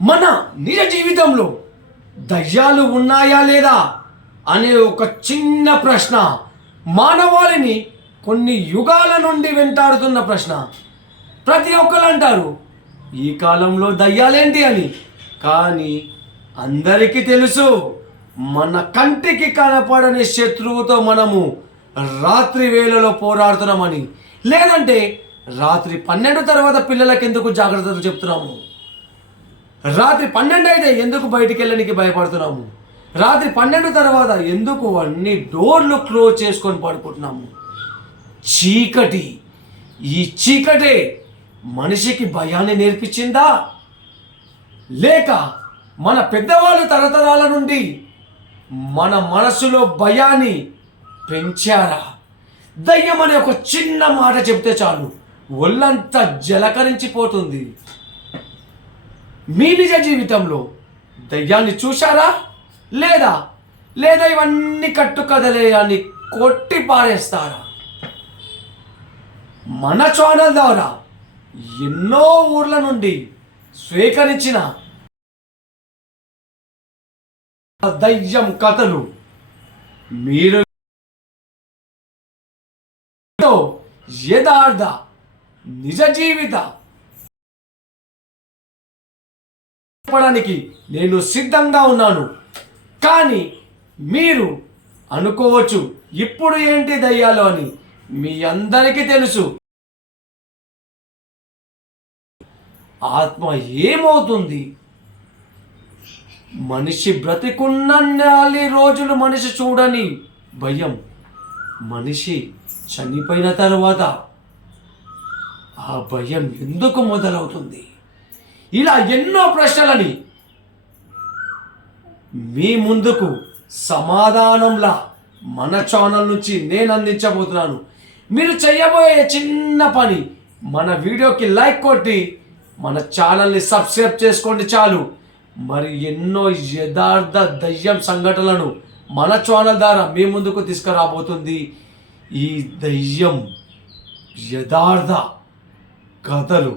మన నిజ జీవితంలో దయ్యాలు ఉన్నాయా లేదా అనే ఒక చిన్న ప్రశ్న మానవాళిని కొన్ని యుగాల నుండి వెంటాడుతున్న ప్రశ్న. ప్రతి ఒక్కరు అంటారు ఈ కాలంలో దయ్యాలేంటి అని. కానీ అందరికీ తెలుసు మన కంటికి కనపడని శత్రువుతో మనము రాత్రి వేళలో పోరాడుతున్నామని. లేదంటే రాత్రి 12 తర్వాత పిల్లలకి ఎందుకు జాగ్రత్తలు చెప్తున్నాము? రాత్రి 12 అయితే ఎందుకు బయటికి వెళ్ళడానికి భయపడుతున్నాము? రాత్రి 12 తర్వాత ఎందుకు అన్ని డోర్లు క్లోజ్ చేసుకొని పడుకుంటున్నాము? చీకటి, ఈ చీకటే మనిషికి భయాన్ని నేర్పించిందా, లేక మన పెద్దవాళ్ళు తరతరాల నుండి మన మనసులో భయాన్ని పెంచారా? దయ్యం అనే ఒక చిన్న మాట చెప్తే చాలు ఒళ్ళంతా జలకరించిపోతుంది. మీ నిజ జీవితంలో దయ్యాన్ని చూశారా లేదా లేదా ఇవన్నీ కట్టుకథలే అని కొట్టి పారేస్తారా? మన ఛానల్ ద్వారా ఎన్నో ఊర్ల నుండి స్వీకరించిన దయ్యం కథలు మీరు యథార్థ నిజ జీవిత చెప్పడానికి నేను సిద్ధంగా ఉన్నాను. కానీ మీరు అనుకోవచ్చు ఇప్పుడు ఏంటి దయ్యాలు అని. మీ అందరికీ తెలుసు ఆత్మ ఏమవుతుంది. మనిషి బ్రతికున్నన్ని రోజులు మనిషి చూడని భయం మనిషి చనిపోయిన తర్వాత ఆ భయం ఎందుకు మొదలవుతుంది? ఇలా ఎన్నో ప్రశ్నలని మీ ముందుకు సమాధానంలా మన ఛానల్ నుంచి నేను అందించబోతున్నాను. మీరు చేయబోయే చిన్న పని మన వీడియోకి లైక్ కొట్టి మన ఛానల్ని సబ్స్క్రైబ్ చేసుకోండి చాలు. మరి ఎన్నో యథార్థ దయ్యం సంఘటనలను మన ఛానల్ ద్వారా మీ ముందుకు తీసుకురాబోతుంది ఈ దయ్యం యథార్థ కథలు.